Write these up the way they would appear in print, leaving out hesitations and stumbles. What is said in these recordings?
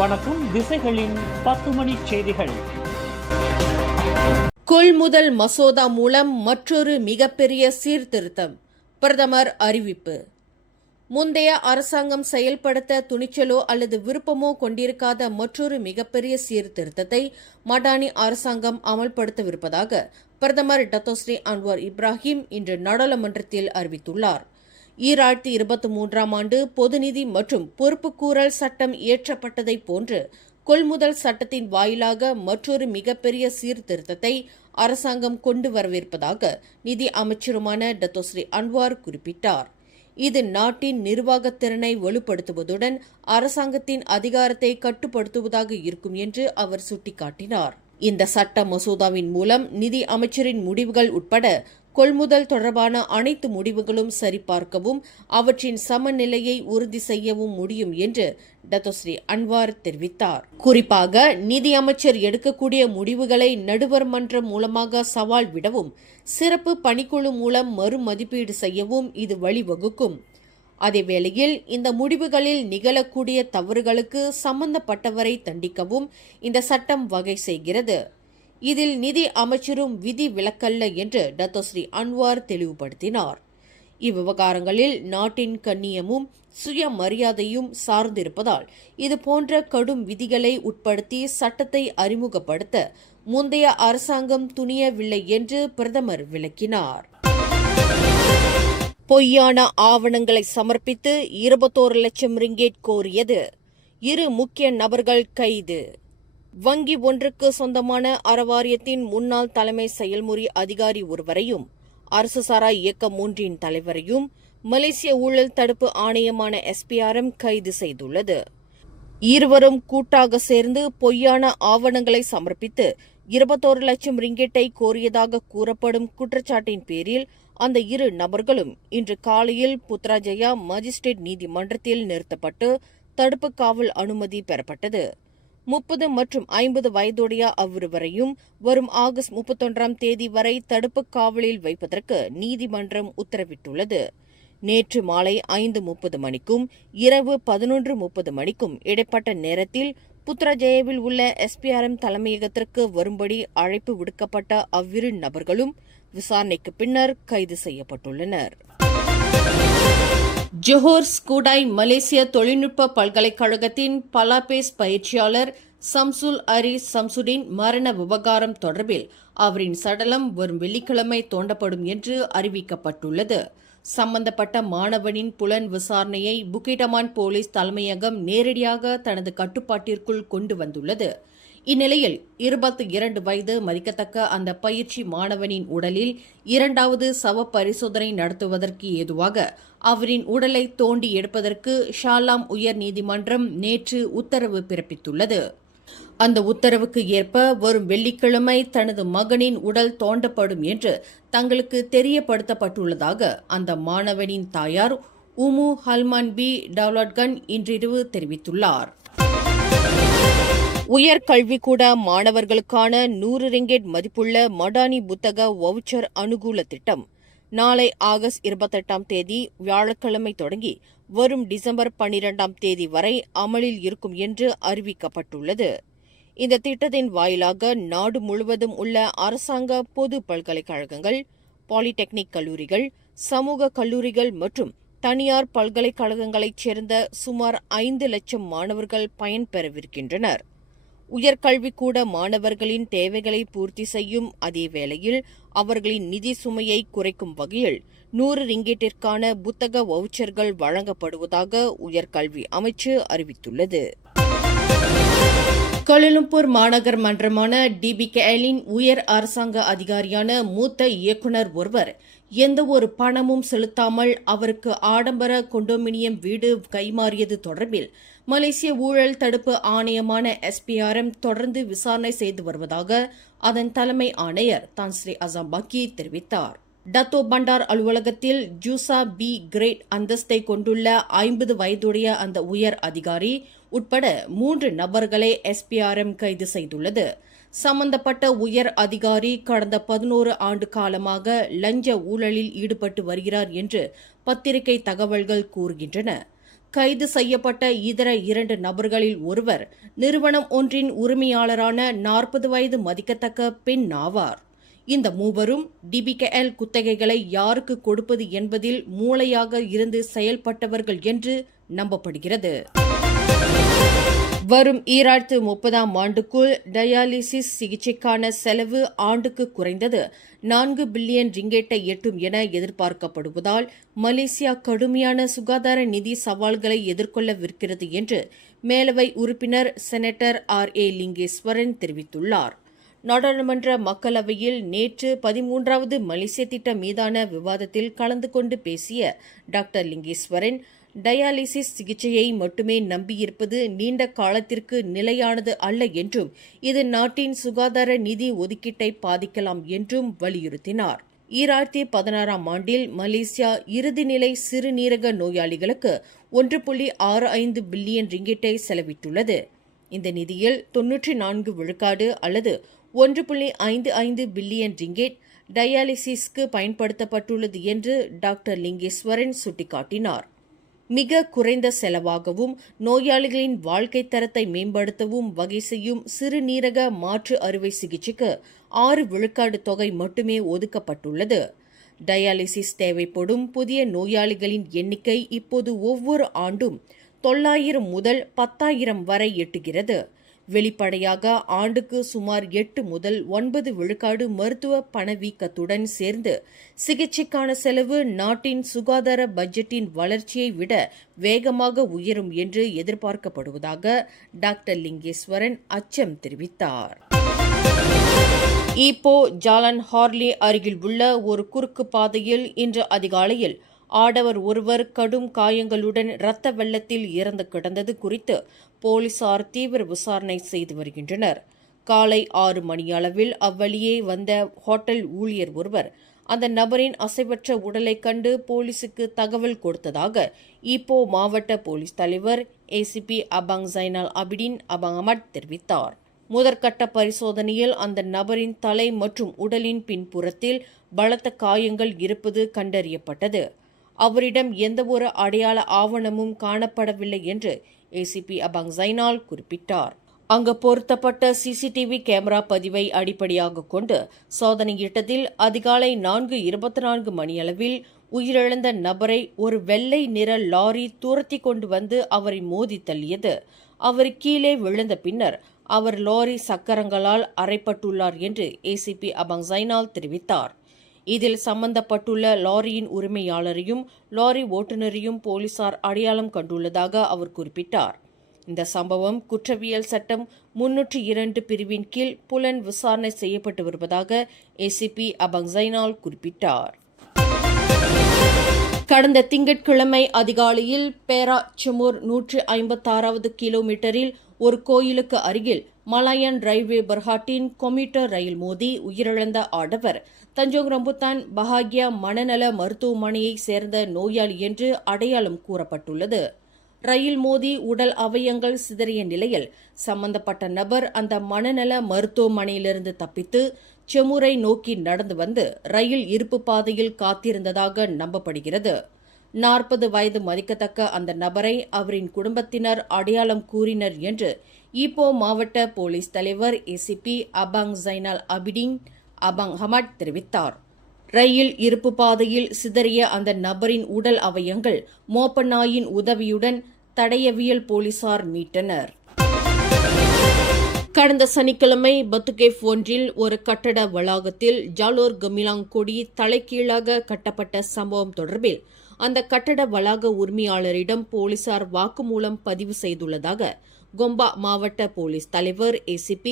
வணக்கம். திசைகளின் 10 மணி செய்திகள். கொள்முதல் மசோதா மூலம் மற்றொரு மிகப்பெரிய சீர்திருத்தம், பிரதமர் அறிவிப்பு. முந்தைய அரசாங்கம் செயல்படுத்த துணிச்சலோ அல்லது விருப்பமோ கொண்டிருக்காத மற்றொரு மிகப்பெரிய சீர்திருத்தத்தை மடானி அரசாங்கம் அமல்படுத்தவிருப்பதாக பிரதமர் டத்தோஸ்ரீ அன்வார் இப்ராஹிம் இன்று நாடாளுமன்றத்தில் அறிவித்துள்ளார். 2023ஆம் ஆண்டு பொதுநிதி மற்றும் பொறுப்புக்கூறல் சட்டம் இயற்றப்பட்டதைப் போன்று கொள்முதல் சட்டத்தின் வாயிலாக மற்றொரு மிகப்பெரிய சீர்திருத்தத்தை அரசாங்கம் கொண்டு வரவிருப்பதாக நிதி அமைச்சருமான டத்தோஸ்ரீ அன்வார் குறிப்பிட்டார். இது நாட்டின் நிர்வாகத் திறனை வலுப்படுத்துவதுடன் அரசாங்கத்தின் அதிகாரத்தை கட்டுப்படுத்துவதாக இருக்கும் என்று அவர் சுட்டிக்காட்டினார். இந்த சட்ட மசோதாவின் மூலம் நிதி அமைச்சரின் முடிவுகள் உட்பட கொள்முதல் தொடர்பான அனைத்து முடிவுகளும் சரிபார்க்கவும் அவற்றின் சமநிலையை உறுதி செய்யவும் முடியும் என்று டத்தோஸ்ரீ அன்வார் தெரிவித்தார். குறிப்பாக நிதி அமைச்சர் எடுக்கக்கூடிய முடிவுகளை நடுவர் மன்றம் மூலமாக சவால் விடவும் சிறப்பு பணிக்குழு மூலம் மறுமதிப்பீடு செய்யவும் இது வழிவகுக்கும். அதேவேளையில் இந்த முடிவுகளில் நிகழக்கூடிய தவறுகளுக்கு சம்பந்தப்பட்டவரை தண்டிக்கவும் இந்த சட்டம் வகை செய்கிறது. இதில் நிதி அமைச்சரும் விதி விலக்கல்ல என்று டத்தோஸ்ரீ அன்வார் தெளிவுபடுத்தினார். இவ்விவகாரங்களில் நாட்டின் கண்ணியமும் சுயமரியாதையும் சார்ந்திருப்பதால் இதுபோன்ற கடும் விதிகளை உட்படுத்தி சட்டத்தை அறிமுகப்படுத்த முந்தைய அரசாங்கம் துணியவில்லை என்று பிரதமர் விளக்கினார். பொய்யான ஆவணங்களை சமர்ப்பித்து 21 லட்சம் ரிங்கேட் கோரியது, 2 முக்கிய நபர்கள் கைது. வங்கி ஒன்றுக்கு சொந்தமான அறவாரியத்தின் முன்னாள் தலைமை செயல்முறை அதிகாரி ஒருவரையும் அரசு சாரா இயக்கம் ஒன்றின் தலைவரையும் மலேசிய ஊழல் தடுப்பு ஆணையமான SPRM கைது செய்துள்ளது. இருவரும் கூட்டாக சேர்ந்து பொய்யான ஆவணங்களை சமர்ப்பித்து 21 லட்சம் ரிங்கெட்டை கோரியதாக கூறப்படும் குற்றச்சாட்டின் பேரில் அந்த 2 நபர்களும் இன்று காலையில் புத்ராஜயா மஜிஸ்ட்ரேட் நீதிமன்றத்தில் நிறுத்தப்பட்டு தடுப்பு காவல் அனுமதி பெறப்பட்டது. 30 மற்றும் 50 வயதுடைய அவ்விருவரையும் வரும் ஆகஸ்ட் 31ஆம் தேதி வரை தடுப்பு காவலில் வைப்பதற்கு நீதிமன்றம் உத்தரவிட்டுள்ளது. நேற்று மாலை 5:30 மணிக்கும் இரவு 11:30 மணிக்கும் இடைப்பட்ட நேரத்தில் புத்ராஜயாவில் உள்ள SPRM தலைமையகத்திற்கு வரும்படி அழைப்பு விடுக்கப்பட்ட அவ்விரு நபர்களும் விசாரணைக்கு பின்னர் கைது செய்யப்பட்டுள்ளனர். ஜோஹர் ஸ்கூடாய் மலேசிய தொழில்நுட்ப பல்கலைக்கழகத்தின் பலாபேஸ் பயிற்சியாளர் சம்சுல் அரி சம்சுடின் மரண விவகாரம் தொடர்பில் அவரின் சடலம் வரும் வெள்ளிக்கிழமை தோண்டப்படும் என்று அறிவிக்கப்பட்டுள்ளது. சம்பந்தப்பட்ட மாணவனின் புலன் விசாரணையை புக்கிடமான் போலீஸ் தலைமையகம் நேரடியாக தனது கட்டுப்பாட்டிற்குள் கொண்டு வந்துள்ளது. இந்நிலையில் 22 வயது மதிக்கத்தக்க அந்த பயிற்சி மாணவனின் உடலில் 2வது சவ பரிசோதனை நடத்துவதற்கு ஏதுவாக அவரின் உடலை தோண்டி எடுப்பதற்கு ஷாலாம் உயர் நீதிமன்றம் நேற்று உத்தரவு பிறப்பித்துள்ளது. அந்த உத்தரவுக்கு ஏற்ப வரும் வெள்ளிக்கிழமை தனது மகனின் உடல் தோண்டப்படும் என்று தங்களுக்கு தெரியப்படுத்தப்பட்டுள்ளதாக அந்த மாணவனின் தாயார் உமு ஹல்மான் பி டவுலட்கன் இன்றிரவு தெரிவித்துள்ளார். உயர்கல்விக்கூட மாணவர்களுக்கான 100 ரிங்கெட் மதிப்புள்ள மடானி புத்தக வவுச்சர் அனுகூல திட்டம் நாளை ஆகஸ்ட் 28ஆம் தேதி வியாழக்கிழமை தொடங்கி வரும் டிசம்பர் 12ஆம் தேதி வரை அமலில் இருக்கும் என்று அறிவிக்கப்பட்டுள்ளது. இந்த திட்டத்தின் வாயிலாக நாடு முழுவதும் உள்ள அரசாங்க பொது பல்கலைக்கழகங்கள், பாலிடெக்னிக் கல்லூரிகள், சமூக கல்லூரிகள் மற்றும் தனியார் பல்கலைக்கழகங்களைச் சேர்ந்த சுமார் 5 லட்சம் மாணவர்கள் பயன்பெறவிருக்கின்றனர். உயர்கல்விக்கூட மாணவர்களின் தேவைகளை பூர்த்தி செய்யும் அதே வேளையில் அவர்களின் நிதி சுமையை குறைக்கும் வகையில் 100 ரிங்கெட்டிற்கான புத்தக வவுச்சர்கள் வழங்கப்படுவதாக உயர்கல்வி அமைச்சு அறிவித்துள்ளது. கோலாலம்பூர் மாநகர் மன்றமான DBKL-இன் உயர் அரசாங்க அதிகாரியான மூத்த இயக்குநர் ஒருவர் எந்தவொரு பணமும் செலுத்தாமல் அவருக்கு ஆடம்பர கொண்டோமினியம் வீடு கைமாறியது தொடர்பில் மலேசிய ஊழல் தடுப்பு ஆணையமான SPRM தொடர்ந்து விசாரணை செய்து வருவதாக அதன் தலைமை ஆணையர் தான் ஸ்ரீ அசாம் பாக்கி தெரிவித்தார். டத்தோ பண்டார் அலுவலகத்தில் ஜூசா B கிரேட் அந்தஸ்தை கொண்டுள்ள 50 வயதுடைய அந்த உயர் அதிகாரி உட்பட 3 நபர்களை SPRM கைது செய்துள்ளது. சம்பந்தப்பட்ட உயர் அதிகாரி கடந்த 11 ஆண்டு காலமாக லஞ்ச ஊழலில் ஈடுபட்டு வருகிறார் என்று பத்திரிகை தகவல்கள் கூறுகின்றன. கைது செய்யப்பட்ட இதர 2 நபர்களில் ஒருவர் நிறுவனம் ஒன்றின் உரிமையாளரான 40 வயது மதிக்கத்தக்க பெண் ஆவார். இந்த மூவரும் டிபிகேஎல் குத்தகைகளை யாருக்கு கொடுப்பது என்பதில் மூளையாக இருந்து செயல்பட்டவர்கள் என்று நம்பப்படுகிறது. வரும் 2030ஆம் ஆண்டுக்குள் டயாலிசிஸ் சிகிச்சைக்கான செலவு ஆண்டுக்கு குறைந்தது 4 பில்லியன் ரிங்கெட்டை எட்டும் என எதிர்பார்க்கப்படுவதால் மலேசியா கடுமையான சுகாதார நிதி சவால்களை எதிர்கொள்ளவிருக்கிறது என்று மேலவை உறுப்பினர் செனட்டர் R.A. லிங்கேஸ்வரன் தெரிவித்துள்ளார். நாடாளுமன்ற மக்களவையில் நேற்று 13வது மலேசிய திட்டம் மீதான விவாதத்தில் கலந்து கொண்டு பேசிய டாக்டர் லிங்கேஸ்வரன், டயாலிசிஸ் சிகிச்சையை மட்டுமே நம்பியிருப்பது நீண்ட காலத்திற்கு நிலையானது அல்ல என்றும் இது நாட்டின் சுகாதார நிதி ஒதுக்கீட்டை பாதிக்கலாம் என்றும் வலியுறுத்தினார். 2016ஆம் ஆண்டில் மலேசியா இறுதிநிலை சிறுநீரக நோயாளிகளுக்கு 1.65 பில்லியன் ரிங்கெட்டை செலவிட்டுள்ளது. இந்த நிதியில் 94 விழுக்காடு அல்லது 1.55 பில்லியன் ரிங்கெட் டயாலிசிஸ்க்கு பயன்படுத்தப்பட்டுள்ளது என்று டாக்டர் லிங்கேஸ்வரன் சுட்டிக்காட்டினார். மிக குறைந்த செலவாகவும் நோயாளிகளின் வாழ்க்கை தரத்தை மேம்படுத்தவும் வகை செய்யும் சிறுநீரக மாற்று அறுவை சிகிச்சைக்கு 6 விழுக்காடு தொகை மட்டுமே ஒதுக்கப்பட்டுள்ளது. டயாலிசிஸ் தேவைப்படும் புதிய நோயாளிகளின் எண்ணிக்கை இப்போது ஒவ்வொரு ஆண்டும் 900 முதல் 10,000 வரை எட்டுகிறது. வெளிப்படையாக ஆண்டுக்கு சுமார் 8 முதல் 9 விழுக்காடு மருத்துவ பணவீக்கத்துடன் சேர்ந்து சிகிச்சைக்கான செலவு நாட்டின் சுகாதார பட்ஜெட்டின் வளர்ச்சியை விட வேகமாக உயரும் என்று எதிர்பார்க்கப்படுவதாக டாக்டர் லிங்கேஸ்வரன் அச்சம் தெரிவித்தார். ஈப்போ ஜாலன் ஹார்லி அருகில் உள்ள ஒரு குறுக்கு பாதையில் இன்று அதிகாலையில் ஆடவர் ஒருவர் கடும் காயங்களுடன் இரத்த வெள்ளத்தில் இறந்து கிடந்தது குறித்து போலீசார் தீவிர விசாரணை செய்து வருகின்றனர். காலை 6 மணியளவில் அவ்வழியே வந்த ஹோட்டல் ஊழியர் ஒருவர் அந்த நபரின் அசைவற்ற உடலை கண்டு போலீசுக்கு தகவல் கொடுத்ததாக ஈப்போ மாவட்ட போலீஸ் தலைவர் ACP அபாங் ஜைனல் அபிடின் அபாங் அமட் தெரிவித்தார். முதற்கட்ட பரிசோதனையில் அந்த நபரின் தலை மற்றும் உடலின் பின்புறத்தில் பலத்த காயங்கள் இருப்பது கண்டறியப்பட்டது. அவரிடம் எந்தவொரு அடையாள ஆவணமும் காணப்படவில்லை என்று ACP அபாங் ஜைனால் குறிப்பிட்டார். அங்கு பொருத்தப்பட்ட CCTV கேமரா பதிவை அடிப்படையாக கொண்டு சோதனையிட்டதில் அதிகாலை 4:24 மணியளவில் உயிரிழந்த நபரை ஒரு வெள்ளை நிற லாரி துரத்தி கொண்டு வந்து அவரை மோதி தள்ளியது. அவர் கீழே விழுந்த பின்னர் அவர் லாரி சக்கரங்களால் அறைப்பட்டுள்ளார் என்று ACP அபாங் ஜைனால் தெரிவித்தார். இதில் சம்பந்தப்பட்டுள்ள லாரியின் உரிமையாளரையும் லாரி ஓட்டுநரையும் போலீசார் அடையாளம் கண்டுள்ளதாக அவர் குறிப்பிட்டார். இந்த சம்பவம் குற்றவியல் சட்டம் 302 பிரிவின் கீழ் புலன் விசாரணை செய்யப்பட்டு வருவதாக ACP அபாங் ஜைனால் குறிப்பிட்டார். கடந்த திங்கட்கிழமை அதிகாலையில் பேரா செமுர் 156வது கிலோமீட்டரில் ஒரு கோயிலுக்கு அருகில் மலாயன் ரயில்வே பர்ஹாட்டின் கொம்யூட்டர் ரயில் மோதி உயிரிழந்த ஆடவர் தஞ்சோங் ரம்புத்தான் பஹாகியா மனநல மருத்துவமனையைச் சேர்ந்த நோயாளி என்று அடையாளம் கூறப்பட்டுள்ளது. ரயில் மோதி உடல் அவயங்கள் சிதறிய நிலையில் சம்பந்தப்பட்ட நபர் அந்த மனநல மருத்துவமனையிலிருந்து தப்பித்து செமுரை நோக்கி நடந்து வந்து ரயில் இருப்பு பாதையில் காத்திருந்ததாக நம்பப்படுகிறது. 40 வயது மதிக்கத்தக்க அந்த நபரை அவரின் குடும்பத்தினர் அடையாளம் கூறினர் என்று ஈப்போ மாவட்ட போலீஸ் தலைவர் ACP அபாங் ஜைனல் அபிடின் அபாங் ஹமட் தெரிவித்தார். ரயில் இருப்பு பாதையில் சிதறிய அந்த நபரின் உடல் அவயங்கள் மோப்ப நாயின் உதவியுடன் தடயவியல் போலீசார் மீட்டனர். கடந்த சனிக்கிழமை பத்துகேப் ஒன்றில் ஒரு கட்டட வளாகத்தில் ஜாலோர் கமிலாங் கொடி தலைகீழாக கட்டப்பட்ட சம்பவம் தொடர்பில் அந்த கட்டட வளாக உரிமையாளரிடம் போலீசார் வாக்குமூலம் பதிவு செய்துள்ளதாக கொம்பா மாவட்ட போலீஸ் தலைவர் ACP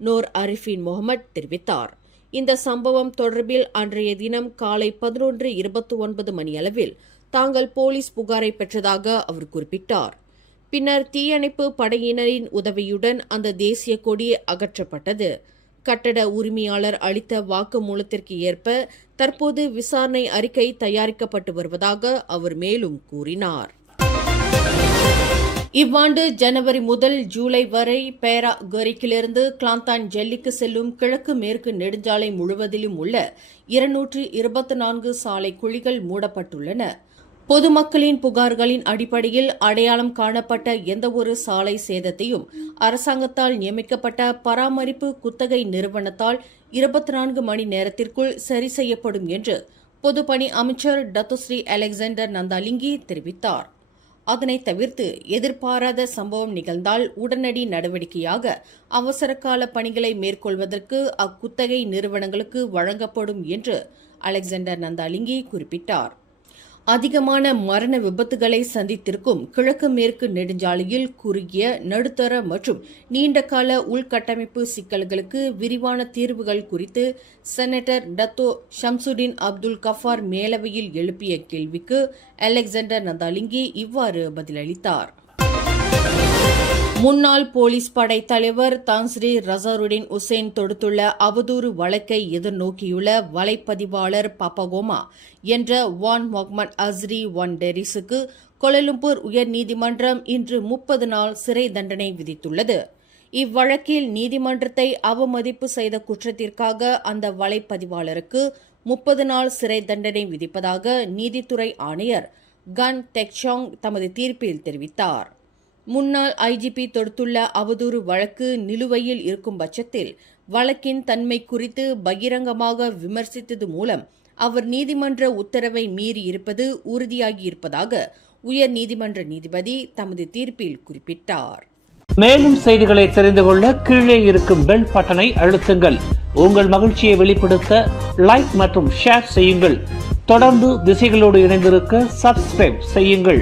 நோர் அரிஃபின் முகமட் தெரிவித்தார். இந்த சம்பவம் தொடர்பில் அன்றைய தினம் காலை 11:29 மணியளவில் தாங்கள் போலீஸ் புகாரை பெற்றதாக அவர் குறிப்பிட்டார். பின்னர் தீயணைப்பு படையினரின் உதவியுடன் அந்த தேசிய கொடி அகற்றப்பட்டது. கட்டட உரிமையாளர் அளித்த வாக்குமூலத்திற்கு ஏற்ப தற்போது விசாரணை அறிக்கை தயாரிக்கப்பட்டு வருவதாக அவர் மேலும் கூறினார். இவ்வாண்டு ஜனவரி முதல் ஜூலை வரை பேரா கரிக்கிலிருந்து கிளாந்தான் ஜெல்லிக்கு செல்லும் கிழக்கு மேற்கு நெடுஞ்சாலை முழுவதிலும் உள்ள 224 சாலை குழிகள் மூடப்பட்டுள்ளன. பொதுமக்களின் புகார்களின் அடிப்படையில் அடையாளம் காணப்பட்ட எந்தவொரு சாலை சேதத்தையும் அரசாங்கத்தால் நியமிக்கப்பட்ட பராமரிப்பு குத்தகை நிறுவனத்தால் 24 மணி நேரத்திற்குள் சரி செய்யப்படும் என்று பொதுப்பணி அமைச்சர் டத்துஸ்ரீ அலெக்சாண்டர் நந்தாலிங்கி தெரிவித்தார். அதனைத் தவிர்த்து எதிர்பாராத சம்பவம் நிகழ்ந்தால் உடனடி நடவடிக்கையாக அவசரகால பணிகளை மேற்கொள்வதற்கு அக்குத்தகை நிறுவனங்களுக்கு வழங்கப்படும் என்று அலெக்சாண்டர் நந்தாலிங்கி குறிப்பிட்டார். அதிகமான மரண விபத்துகளை சந்தித்திருக்கும் கிழக்கு மேற்கு நெடுஞ்சாலையில் குறுகிய, நடுத்தர மற்றும் நீண்டகால உள்கட்டமைப்பு சிக்கல்களுக்கு விரிவான தீர்வுகள் குறித்து செனட்டர் டத்தோ ஷம்சுடின் அப்துல் கஃபார் மேலவையில் எழுப்பிய கேள்விக்கு அலெக்சாண்டர் நந்தாலிங்கி இவ்வாறு பதிலளித்தார். முன்னாள் போலீஸ் படை தலைவர் தான்ஸ்ரீ ரசாருடின் உசேன் தொடுத்துள்ள அவதூறு வழக்கை எதிர்நோக்கியுள்ள வலைப்பதிவாளர் பாப்பகோமா என்ற வான் முகமது அஸ்ரி ஒன் டெரிஸுக்கு கோலாலம்பூர் உயர்நீதிமன்றம் இன்று 30 நாள் சிறை தண்டனை விதித்துள்ளது. இவ்வழக்கில் நீதிமன்றத்தை அவமதிப்பு செய்த குற்றத்திற்காக அந்த வலைப்பதிவாளருக்கு 30 நாள் சிறை தண்டனை விதிப்பதாக நீதித்துறை ஆணையர் கன் தெக்சாங் தமது தீர்ப்பில் தெரிவித்தார். முன்னாள் ஐஜிபி தொடுத்துள்ள அவதூறு வழக்கு நிலுவையில் இருக்கும் பட்சத்தில் வழக்கின் தன்மை குறித்து பகிரங்கமாக விமர்சித்தது மூலம் அவர் நீதிமன்ற உத்தரவை மீறியிருப்பது உறுதியாகியிருப்பதாக உயர்நீதிமன்ற நீதிபதி தமது தீர்ப்பில் குறிப்பிட்டார். மேலும் செய்திகளை தெரிந்து கொள்ள கீழே இருக்கும் பெல் பட்டனை அழுத்துங்கள். உங்கள் மகிழ்ச்சியை வெளிப்படுத்த லைக் மற்றும் ஷேர் செய்யுங்கள். தொடர்ந்து திசைகளோடு இணைந்திருக்க சப்ஸ்கிரைப் செய்யுங்கள்.